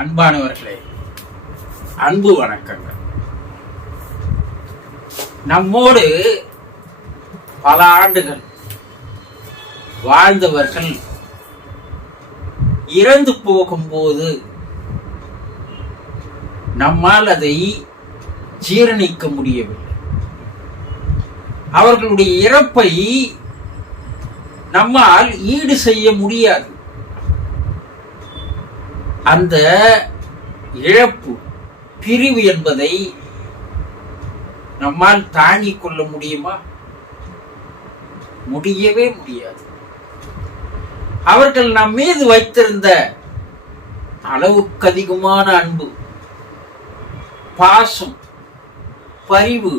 அன்பானவர்களே, அன்பு வணக்கங்கள். நம்மோடு பல ஆண்டுகள் வாழ்ந்தவர்கள் இறந்து போகும்போது நம்மால் அதை ஜீரணிக்க முடியவில்லை. அவர்களுடைய இறப்பை நம்மால் ஈடு செய்ய முடியாது. அந்த இழப்பு, பிரிவு என்பதை நம்மால் தாங்கிக் கொள்ள முடியுமா? முடியவே முடியாது. அவர்கள் நம் மீது வைத்திருந்த அளவுக்கு அதிகமான அன்பு, பாசம், பரிவு,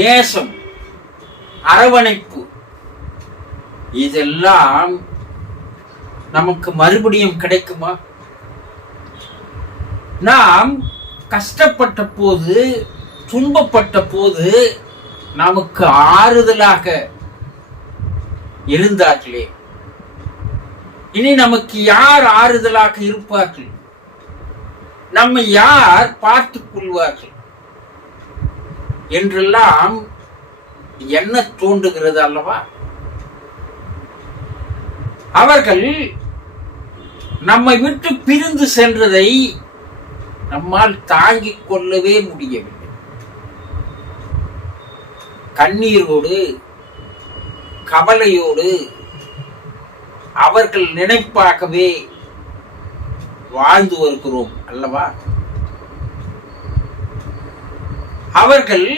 நேசம், அரவணைப்பு, இதெல்லாம் நமக்கு மறுபடியும் கிடைக்குமா? நாம் கஷ்டப்பட்ட போது, துன்பப்பட்ட போது நமக்கு ஆறுதலாக இருந்தார்களே, இனி நமக்கு யார் ஆறுதலாக இருப்பார்கள்? நம்மை யார் பார்த்துக் கொள்வார்கள் என்றெல்லாம் என்ன தோன்றுகிறது அல்லவா? அவர்கள் நம்மை விட்டு பிரிந்து சென்றதை நம்மால் தாங்கிக் கொள்ளவே முடியவில்லை. கண்ணீரோடு, கவலையோடு அவர்கள் நினைப்பாகவே வாழ்ந்து வருகிறோம் அல்லவா? அவர்கள்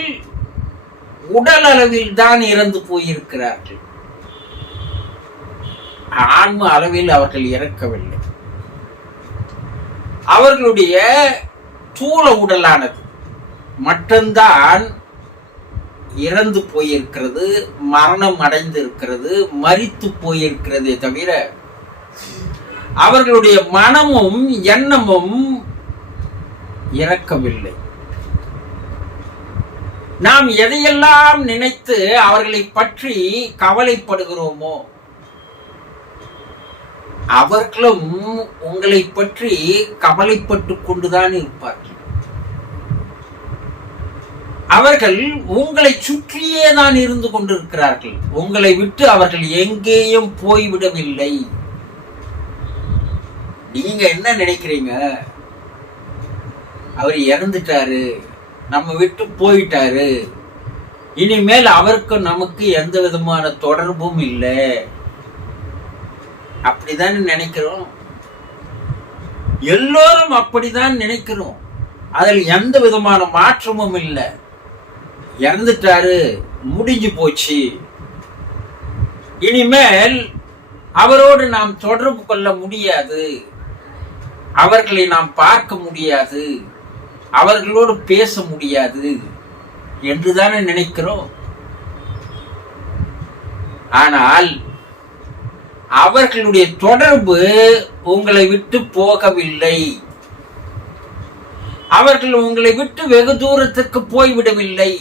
உடல் அளவில் தான் இறந்து போயிருக்கிறார்கள். ஆன்ம அளவில் அவர்கள் இறக்கவில்லை. அவர்களுடைய தூள உடலானது மட்டும்தான் இறந்து போயிருக்கிறது, மரணம் அடைந்திருக்கிறது, மரித்து போயிருக்கிறதே தவிர அவர்களுடைய மனமும் எண்ணமும் இறக்கவில்லை. நாம் எதையெல்லாம் நினைத்து அவர்களை பற்றி கவலைப்படுகிறோமோ, அவர்களும் உங்களை பற்றி கவலைப்பட்டுக் கொண்டுதான் இருப்பார்கள். அவர்கள் உங்களை சுற்றியே தான் இருந்து கொண்டிருக்கிறார்கள். உங்களை விட்டு அவர்கள் எங்கேயும் போய்விடவில்லை. நீங்க என்ன நினைக்கிறீங்க? அவர் இறந்துட்டாரு, நம்ம விட்டு போயிட்டாரு, இனிமேல் அவருக்கு நமக்கு எந்த விதமான தொடர்பும் இல்லை, அப்படிதான் நினைக்கிறோம். எல்லோரும் அப்படிதான் நினைக்கிறோம். அதில் எந்த விதமான மாற்றமும் இல்லை. இறந்துட்டாரு, முடிஞ்சு போச்சு, இனிமேல் அவரோடு நாம் தொடர்பு கொள்ள முடியாது, அவர்களை நாம் பார்க்க முடியாது, அவர்களோடு பேச முடியாது என்றுதானே நினைக்கிறோம். ஆனால் அவர்களுடைய தொடர்பு உங்களை விட்டு போகவில்லை. அவர்கள் உங்களை விட்டு வெகு தூரத்துக்கு போய்விடவில்லை.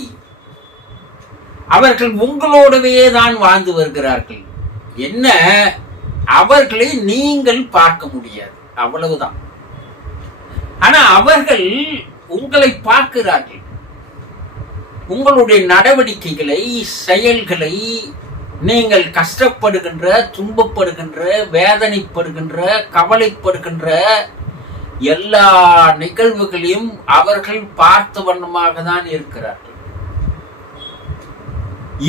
அவர்கள் உங்களோடவே தான் வாழ்ந்து வருகிறார்கள். என்ன, அவர்களை நீங்கள் பார்க்க முடியாது, அவ்வளவுதான். ஆனா அவர்கள் உங்களை பார்க்கிறார்கள். உங்களுடைய நடவடிக்கைகளை, செயல்களை, நீங்கள் கஷ்டப்படுகின்ற, துன்பப்படுகின்ற, வேதனைப்படுகின்ற, கவலைப்படுகின்ற எல்லா நிகழ்வுகளையும் அவர்கள் பார்த்த வண்ணமாக தான் இருக்கிறார்கள்.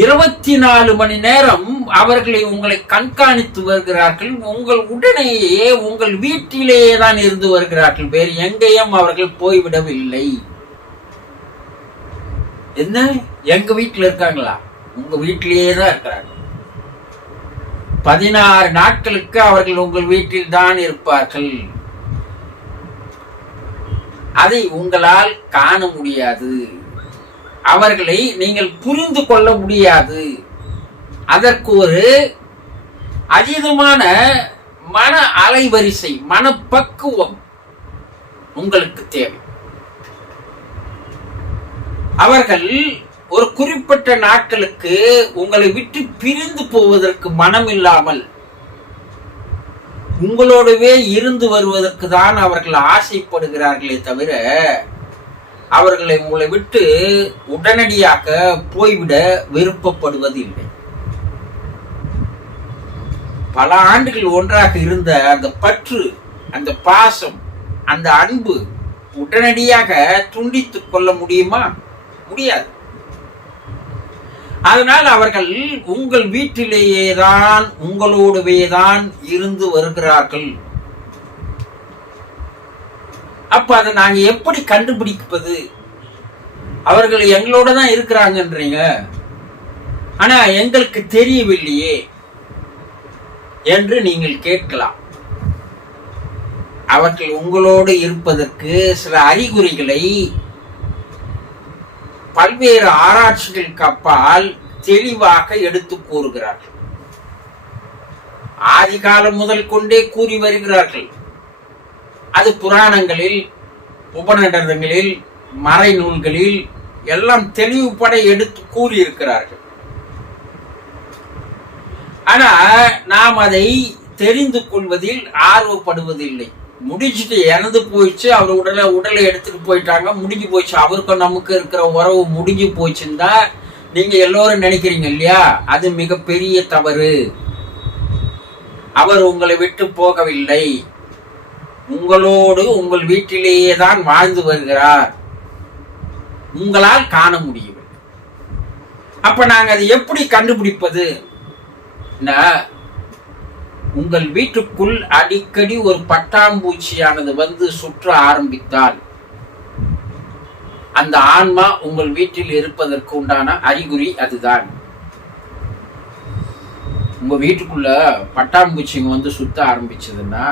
24 மணி நேரம் அவர்களை உங்களை கண்காணித்து வருகிறார்கள். உங்கள் உடனேயே உங்கள் வீட்டிலேயே தான் இருந்து வருகிறார்கள். வேறு எங்கேயும் அவர்கள் போய்விடவில்லை. என்ன, எங்க வீட்டில் இருக்காங்களா? உங்க வீட்டிலேயே தான் இருக்கிறார்கள். 16 நாட்களுக்கு அவர்கள் உங்கள் வீட்டில் தான் இருப்பார்கள். அதை உங்களால் காண முடியாது. அவர்களை நீங்கள் புரிந்து கொள்ள முடியாது. அதற்கு ஒரு அதீதமான மன அலைவரிசை, மனப்பக்குவம் உங்களுக்கு தேவை. அவர்கள் ஒரு குறிப்பிட்ட நாட்களுக்கு உங்களை விட்டு பிரிந்து போவதற்கு மனம் இல்லாமல் உங்களோடவே இருந்து வருவதற்கு தான் அவர்கள் ஆசைப்படுகிறார்களே தவிர அவர்களை உங்களை விட்டு உடனடியாக போய்விட விருப்பப்படுவதில்லை. பல ஆண்டுகள் ஒன்றாக இருந்த அந்த பற்று, அந்த பாசம், அந்த அன்பு உடனடியாக துண்டித்துக் கொள்ள முடியுமா? முடியாது. அதனால் அவர்கள் உங்கள் வீட்டிலேயே தான், உங்களோடவே தான் இருந்து வருகிறார்கள். அப்ப அதை நாங்க எப்படி கண்டுபிடிப்பது? அவர்கள் எங்களோட தான் இருக்கிறாங்கன்றீங்க, ஆனா எங்களுக்கு தெரியவில்லையே என்று நீங்கள் கேட்கலாம். அவர்கள் உங்களோடு இருப்பதற்கு சில அறிகுறிகளை பல்வேறு ஆராய்ச்சிகளுக்கு அப்பால் தெளிவாக எடுத்து கூறுகிறார்கள். ஆதி காலம் முதல் கொண்டே கூறி வருகிறார்கள். அது புராணங்களில், உபநிடதங்களில், மறைநூல்களில் எல்லாம் தெளிவுபட எடுத்து கூறியிருக்கிறார்கள். ஆனா நாம் அதை தெரிந்து கொள்வதில் ஆர்வப்படுவதில்லை. முடிச்சுட்டு இறந்து போயிடுச்சு, அவர் உடலை எடுத்துட்டு போயிட்டாங்க, முடிஞ்சு போயிடுச்சு, அவருக்கும் நமக்கு இருக்கிற உறவு முடிஞ்சு போச்சுன்னா நீங்க எல்லோரும் நினைக்கிறீங்க இல்லையா? அது மிகப்பெரிய தவறு. அவர் உங்களை விட்டு போகவில்லை, உங்களோடு உங்கள் வீட்டிலேயே தான் வாழ்ந்து வருகிறார், உங்களால் காண முடியவில்லை. அப்ப நாங்க அதை எப்படி கண்டுபிடிப்பது? உங்கள் வீட்டுக்குள் அடிக்கடி ஒரு பட்டாம்பூச்சியானது வந்து சுற்ற ஆரம்பித்தால் அந்த ஆன்மா உங்கள் வீட்டில் இருப்பதற்கு உண்டான அறிகுறி அதுதான். உங்க வீட்டுக்குள்ள பட்டாம்பூச்சிங்க வந்து சுத்த ஆரம்பிச்சதுன்னா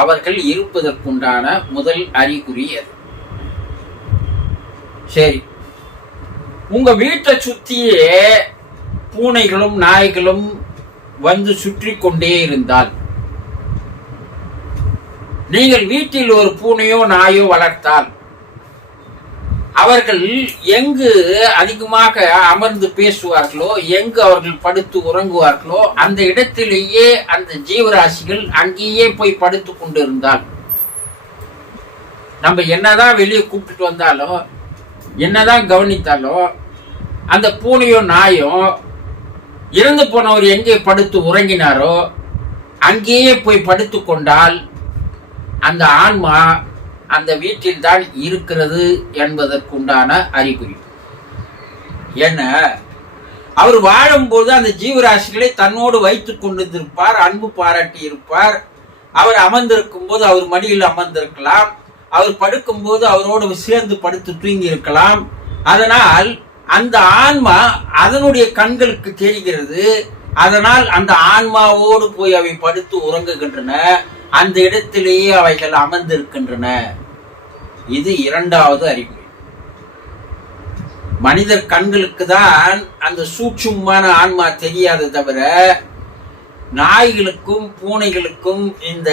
அவர்கள் இருப்பதற்குண்டான முதல் அறிகுறி அது. சரி, உங்க வீட்டை சுத்தியே பூனைகளும் நாய்களும் வந்து சுற்றி கொண்டே இருந்தால், நீங்கள் வீட்டில் ஒரு பூனையோ நாயோ வளர்த்தால் அவர்கள் எங்கு அதிகமாக அமர்ந்து பேசுவார்களோ, எங்கு அவர்கள் படுத்து உறங்குவார்களோ அந்த இடத்திலேயே அந்த ஜீவராசிகள் அங்கேயே போய் படுத்து கொண்டு இருந்தால், நம்ம என்னதான் வெளியே கூப்பிட்டு வந்தாலும், என்னதான் கவனித்தாலும், அந்த பூனையோ நாயோ இறந்து போனவர் எங்கே படுத்து உறங்கினாரோ அங்கேயே போய் படுத்து கொண்டால் அந்த ஆன்மா அந்த வீட்டில் தான் இருக்கிறது என்பதற்குண்டான அறிகுறி. என்ன, அவர் வாழும்போது அந்த ஜீவராசிகளை தன்னோடு வைத்துக் கொண்டிருப்பார், அன்பு பாராட்டி இருப்பார். அவர் அமர்ந்திருக்கும் போது அவர் மடியில் அமர்ந்திருக்கலாம், அவர் படுக்கும் போது அவரோடு சேர்ந்து படுத்து தூங்கி இருக்கலாம். அதனால் அந்த ஆன்மா அதனுடைய கண்களுக்கு தெரிகிறது. அதனால் அந்த ஆன்மாவோடு போய் அவை படுத்து உறங்குகின்றன, அந்த இடத்திலேயே அவைகள் அமர்ந்திருக்கின்றன. இது இரண்டாவது அறிகுறி. மனிதர் கண்களுக்கு தான் அந்த சூட்சுமமான ஆன்மா தெரியாது தவிர நாய்களுக்கும் பூனைகளுக்கும் இந்த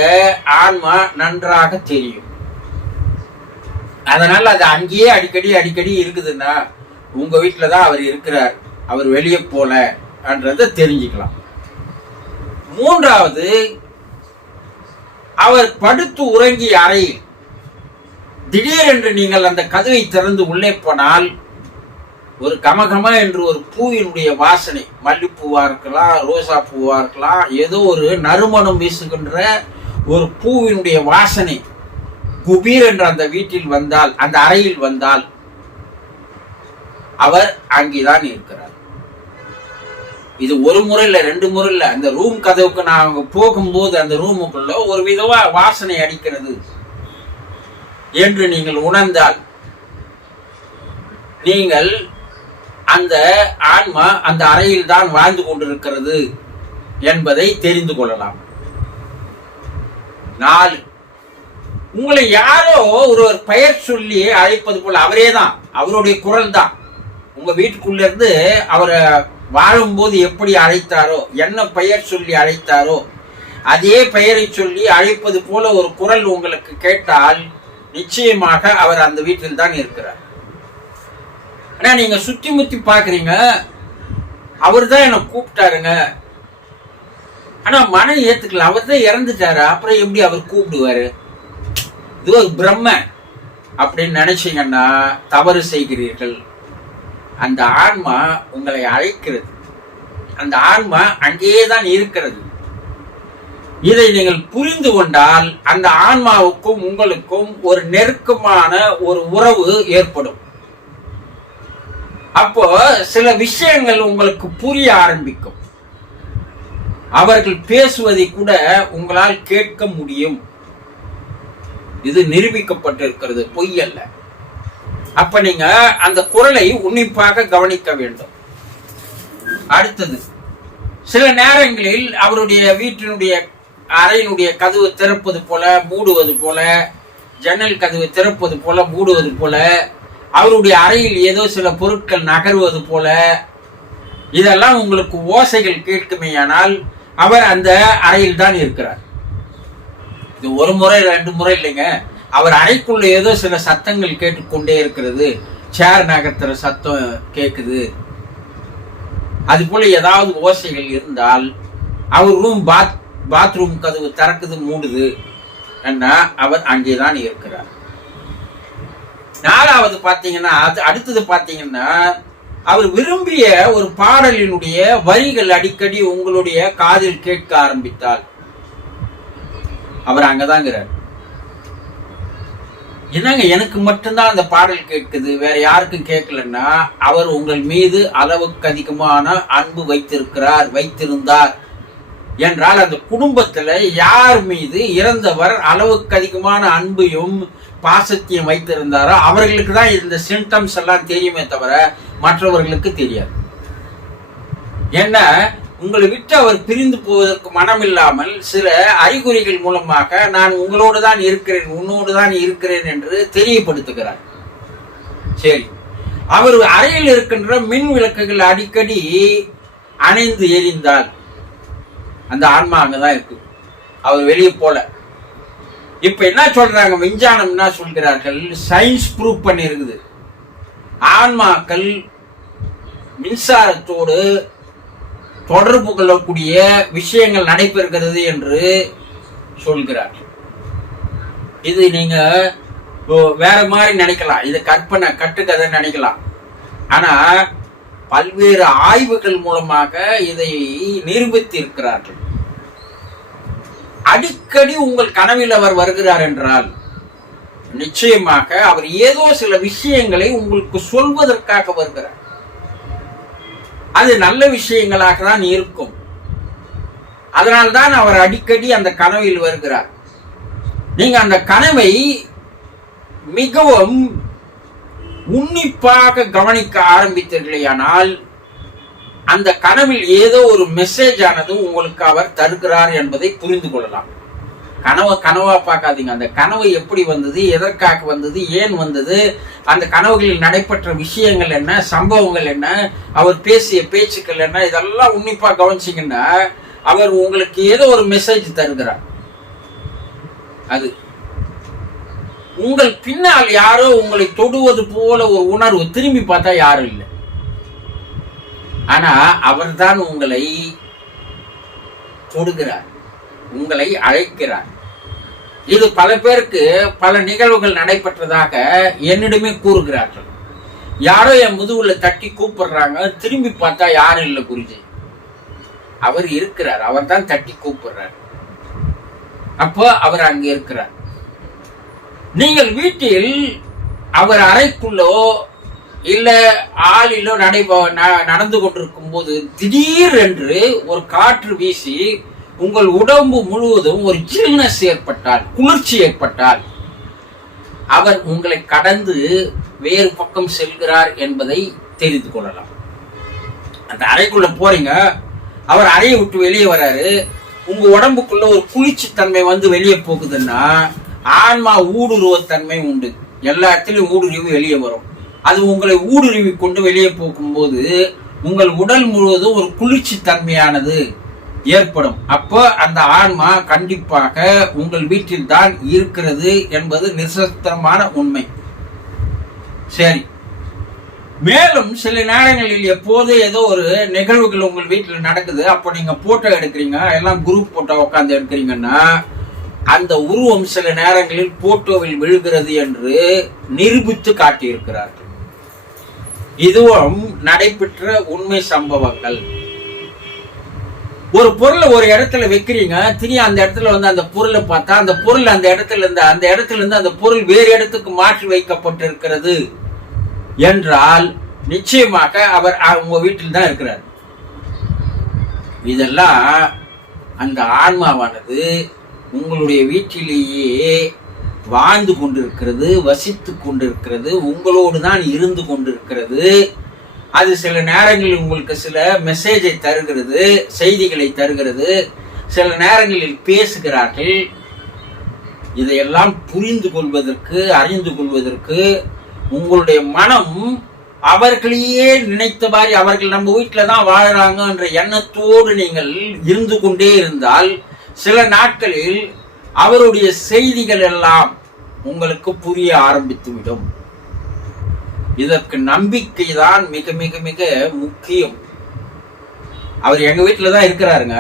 ஆன்மா நன்றாக தெரியும். அதனால அது அங்கேயே அடிக்கடி இருக்குதுன்னா உங்க வீட்டுலதான் அவர் இருக்கிறார், அவர் வெளியே போலன்றத தெரிஞ்சுக்கலாம். மூன்றாவது, அவர் படுத்து உறங்கிய அறையில் திடீரென்று நீங்கள் அந்த கதவை திறந்து உள்ளே போனால் ஒரு கமகம என்று ஒரு பூவினுடைய வாசனை, மல்லிப்பூவா இருக்கலாம், ரோசா பூவா இருக்கலாம், ஏதோ ஒரு நறுமணம் வீசுகின்ற ஒரு பூவினுடைய வாசனை குபீர் என்று அந்த வீட்டில் வந்தால், அந்த அறையில் வந்தால் அவர் அங்கேதான் இருக்கிறார். இது ஒரு முறை இல்ல, ரெண்டு முறை இல்ல. அந்த ரூம் கதவுக்கு நான் போகும்போது அந்த ரூமுக்குள்ள ஒரு விதமா வாசனை அடிக்கிறது என்று நீங்கள் உணர்ந்தால் நீங்கள் அந்த ஆன்மா அந்த அறையில் தான் வாழ்ந்து கொண்டிருக்கிறது என்பதை தெரிந்து கொள்ளலாம். 4, உங்களை யாரோ ஒருவர் பெயர் சொல்லி அழைப்பது போல, அவரே தான், அவருடைய குரல் தான். உங்க வீட்டுக்குள்ள இருந்து அவரை வாழும்போது எப்படி அழைத்தாரோ, என்ன பெயர் சொல்லி அழைத்தாரோ அதே பெயரை சொல்லி அழைப்பது போல ஒரு குரல் உங்களுக்கு கேட்டால் நிச்சயமாக அவர் அந்த வீட்டில் தான் இருக்கிறார். ஆனா நீங்க சுத்தி முத்தி பாக்குறீங்க, அவர் தான் என்ன கூப்பிட்டாருங்க, ஆனா மனம் ஏத்துக்கல. அவர் தான் இறந்துட்டாரு, அப்புறம் எப்படி அவர் கூப்பிடுவாரு? இது ஒரு பிரம்ம அப்படின்னு நினைச்சீங்கன்னா தவறு செய்கிறீர்கள். அந்த ஆன்மா உங்களை அழைக்கிறது. அந்த ஆன்மா அங்கேதான் இருக்கிறது. இதை நீங்கள் புரிந்து கொண்டால் அந்த ஆன்மாவுக்கும் உங்களுக்கும் ஒரு நெருக்கமான ஒரு உறவு ஏற்படும். அப்போ சில விஷயங்கள் உங்களுக்கு புரிய ஆரம்பிக்கும். அவர்கள் பேசுவதை கூட உங்களால் கேட்க முடியும். இது நிரூபிக்கப்பட்டிருக்கிறது, பொய் அல்ல. அப்ப நீங்க அந்த குரலை உன்னிப்பாக கவனிக்க வேண்டும். அடுத்தது, சில நேரங்களில் அவருடைய வீட்டினுடைய அறையினுடைய கதவு திறப்பது போல மூடுவது போல, ஜன்னல் கதவு திறப்பது போல மூடுவது போல, அவருடைய அறையில் ஏதோ சில பொருட்கள் நகர்வது போல, இதெல்லாம் உங்களுக்கு ஓசைகள் கேட்குமேயானால் அவர் அந்த அறையில் தான் இருக்கிறார். இது ஒரு முறை 2 முறை இல்லைங்க. அவர் அறைக்குள்ள ஏதோ சில சத்தங்கள் கேட்டுக்கொண்டே இருக்கிறது. சேர் நகர்த்துற சத்தம் கேக்குது. அது போல ஏதாவது ஓசைகள் இருந்தால் அவர் பாத்ரூம் கதவு திறக்குது மூடுது, அவர் அங்கேதான் இருக்கிறார். 4வது பாத்தீங்கன்னா, அடுத்தது பாத்தீங்கன்னா, அவர் விரும்பிய ஒரு பாடலினுடைய வரிகள் அடிக்கடி உங்களுடைய காதில் கேட்க ஆரம்பித்தால் அவர் அங்கதாங்கிறார். என்னங்க எனக்கு மட்டும்தான் அந்த பாடல் கேட்குது, வேற யாருக்கும் கேட்கலன்னா அவர் உங்கள் மீது அளவுக்கு அதிகமான அன்பு வைத்திருந்தார் என்றால் அந்த குடும்பத்துல யார் மீது இறந்தவர் அளவுக்கு அதிகமான அன்பையும் பாசத்தையும் வைத்திருந்தாரோ அவர்களுக்கு தான் இந்த சிம்டம்ஸ் எல்லாம் தெரியுமே தவிர மற்றவர்களுக்கு தெரியாது. என்ன, உங்களை விட்டு அவர் பிரிந்து போவதற்கு மனம் இல்லாமல் சில அறிகுறிகள் மூலமாக நான் உங்களோடு தான் இருக்கிறேன், உன்னோடு தான் இருக்கிறேன் என்று தெரியப்படுத்துகிறார். சரி, அவர் அறையில் இருக்கின்ற மின் விளக்குகள் அடிக்கடி அணைந்து எரிந்தால் அந்த ஆன்மா அங்கதான் இருக்கு, அவர் வெளியே போல. இப்ப என்ன சொல்றாங்க, விஞ்ஞானம் என்ன சொல்கிறார்கள், சயின்ஸ் ப்ரூவ் பண்ணி இருக்குது, ஆன்மாக்கள் மின்சாரத்தோடு தொடர்பு கொள்ளக்கூடிய விஷயங்கள் நடைபெறுகிறது என்று சொல்கிறார்கள். இது நீங்க வேற மாதிரி நினைக்கலாம், இது கற்பனை கட்டுக்கதை நினைக்கலாம். ஆனா பல்வேறு ஆய்வுகள் மூலமாக இதை நிரூபித்து இருக்கிறார்கள். அடிக்கடி உங்கள் கனவில் அவர் வருகிறார் என்றால் நிச்சயமாக அவர் ஏதோ சில விஷயங்களை உங்களுக்கு சொல்வதற்காக வருகிறார். அது நல்ல விஷயங்களாக தான் இருக்கும். அதனால்தான் அவர் அடிக்கடி அந்த கனவில் வருகிறார். நீங்க அந்த கனவை மிகவும் உன்னிப்பாக கவனிக்க ஆரம்பித்தீர்களேயானால் அந்த கனவில் ஏதோ ஒரு மெசேஜ் ஆனது உங்களுக்கு அவர் தருகிறார் என்பதை புரிந்து கொள்ளலாம். கனவா பார்க்காதீங்க. அந்த கனவு எப்படி வந்தது, எதற்காக வந்தது, ஏன் வந்தது, அந்த கனவுகளில் நடைபெற்ற விஷயங்கள் என்ன, சம்பவங்கள் என்ன, அவர் பேசிய பேச்சுக்கள் என்ன, இதெல்லாம் உன்னிப்பா கவனிச்சீங்கன்னா அவர் உங்களுக்கு ஏதோ ஒரு மெசேஜ் தருகிறார். அது உங்கள் பின்னால் யாரோ உங்களை தொடுவது போல ஒரு உணர்வு, திரும்பி பார்த்தா யாரும் இல்லை, ஆனா அவர்தான் உங்களை தொடுகிறார், உங்களை அழைக்கிறார். இது பல பேருக்கு பல நிகழ்வுகள் நடைபெற்றதாக என்னிடமே கூறுகிறார்கள். யாரோ என் முதுகுல தட்டி கூப்பிடுறாங்க, திரும்பி பார்த்தா யாரும் இல்லை குருஜி, அவர் இருக்கிறார், அவர் தான் தட்டி கூப்பிடுறார். அப்போ அவர் அங்க இருக்கிறார். நீங்கள் வீட்டில் அவர் அறைக்குள்ளோ இல்ல ஆளிலோ நடந்து கொண்டிருக்கும் போது திடீர் என்று ஒரு காற்று வீசி உங்கள் உடம்பு முழுவதும் ஒரு சில்னஸ் ஏற்பட்டால், குளிர்ச்சி ஏற்பட்டால் அவர் உங்களை கடந்து வேறு பக்கம் செல்கிறார் என்பதை தெரிந்து கொள்ளலாம். அந்த அறைக்குள்ள போறீங்க, அவர் அறையை விட்டு வெளியே வராரு, உங்க உடம்புக்குள்ள ஒரு குளிர்ச்சி தன்மை வந்து வெளியே போகுதுன்னா ஆன்மா ஊடுருவத்தன்மை உண்டு. எல்லா இடத்திலும் ஊடுருவி வெளியே வரும். அது உங்களை ஊடுருவி கொண்டு வெளியே போகும்போது உங்கள் உடல் முழுவதும் ஒரு குளிர்ச்சி தன்மையானது ஏற்படும். அப்போ அந்த ஆன்மா கண்டிப்பாக உங்கள் வீட்டில் தான் இருக்கிறது என்பது நிசப்தமான உண்மை. சரி, மேலும் சில நேரங்களில் எப்போது ஏதோ ஒரு நிகழ்வுகள் உங்கள் வீட்டில் நடக்குது, அப்போ நீங்க போட்டோ எடுக்கிறீங்க, எல்லாம் குரூப் போட்டோ உட்காந்து எடுக்கிறீங்கன்னா அந்த உருவம் சில நேரங்களில் போட்டோவில் விழுகிறது என்று நிரூபித்து காட்டியிருக்கிறார்கள். இதுவும் நடைபெற்ற உண்மை சம்பவங்கள். ஒரு பொருளை ஒரு இடத்துல வைக்கிறீங்க, திடீர்னு அந்த இடத்துல வந்து அந்த பொருளை பார்த்தா அந்த பொருள் அந்த இடத்துல இருந்து அந்த பொருள் வேறு இடத்துக்கு மாற்றி வைக்கப்பட்டிருக்கிறது என்றால் நிச்சயமாக அவர் உங்க வீட்டில் தான் இருக்கிறார். இதெல்லாம் அந்த ஆன்மாவானது உங்களுடைய வீட்டிலேயே வாழ்ந்து கொண்டிருக்கிறது, வசித்துக் கொண்டிருக்கிறது, உங்களோடு தான் இருந்து கொண்டிருக்கிறது. அது சில நேரங்களில் உங்களுக்கு சில மெசேஜை தருகிறது, செய்திகளை தருகிறது, சில நேரங்களில் பேசுகிறார்கள். இதையெல்லாம் புரிந்து கொள்வதற்கு, அறிந்து கொள்வதற்கு உங்களுடைய மனம் அவர்களையே நினைத்தவாறு அவர்கள் நம்ம வீட்டில தான் வாழறாங்க என்ற எண்ணத்தோடு நீங்கள் இருந்து கொண்டே இருந்தால் சில நாட்களில் அவருடைய செய்திகள் எல்லாம் உங்களுக்கு புரிய ஆரம்பித்துவிடும். இதற்கு நம்பிக்கை தான் மிக மிக மிக முக்கியம். அவர் எங்க வீட்டில தான் இருக்கிறாருங்க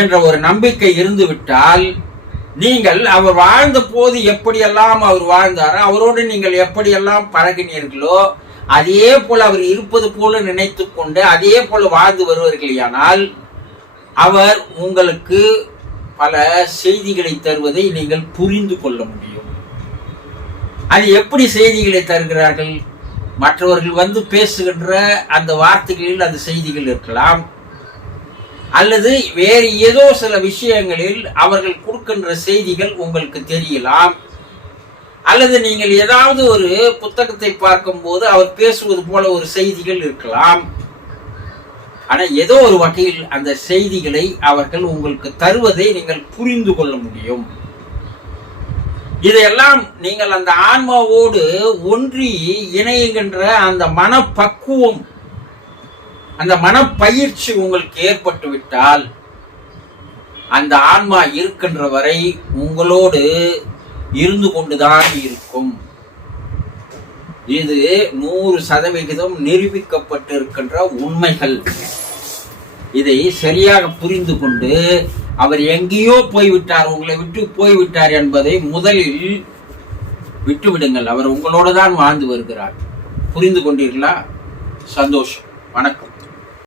என்ற ஒரு நம்பிக்கை இருந்து விட்டால் நீங்கள் அவர் வாழ்ந்த போது எப்படியெல்லாம் அவர் வாழ்ந்தாரோ, அவரோடு நீங்கள் எப்படியெல்லாம் பழகினீர்களோ அதே போல அவர் இருப்பது போல நினைத்து கொண்டு அதே போல வாழ்ந்து வருவீர்களானால் அவர் உங்களுக்கு பல செய்திகளை தருவதை நீங்கள் புரிந்து கொள்ள முடியும். அது எப்படி செய்திகளை தருகிறார்கள்? மற்றவர்கள் வந்து பேசுகின்ற அந்த வார்த்தைகளில் அந்த செய்திகள் இருக்கலாம், அல்லது வேறு ஏதோ சில விஷயங்களில் அவர்கள் கொடுக்கின்ற செய்திகள் உங்களுக்கு தெரியலாம், அல்லது நீங்கள் ஏதாவது ஒரு புத்தகத்தை பார்க்கும் போது அவர் பேசுவது போல ஒரு செய்திகள் இருக்கலாம். ஆனா ஏதோ ஒரு வகையில் அந்த செய்திகளை அவர்கள் உங்களுக்கு தருவதை நீங்கள் புரிந்து கொள்ள முடியும். இதையெல்லாம் நீங்கள் அந்த ஆன்மாவோடு ஒன்றி இணைகின்ற அந்த மனப்பக்குவம், அந்த மனப்பயிற்சி உங்களுக்கு ஏற்பட்டு விட்டால் அந்த ஆன்மா இருக்கின்ற வரை உங்களோடு இருந்து கொண்டுதான் இருக்கும். இது 100% நிரூபிக்கப்பட்டிருக்கின்ற உண்மைகள். இதை சரியாக புரிந்து கொண்டு அவர் எங்கேயோ போய்விட்டார், உங்களை விட்டு போய்விட்டார் என்பதை முதலில் விட்டுவிடுங்கள். அவர் உங்களோடு தான் வாழ்ந்து வருகிறார். புரிந்து கொண்டீர்களா? சந்தோஷம். வணக்கம்.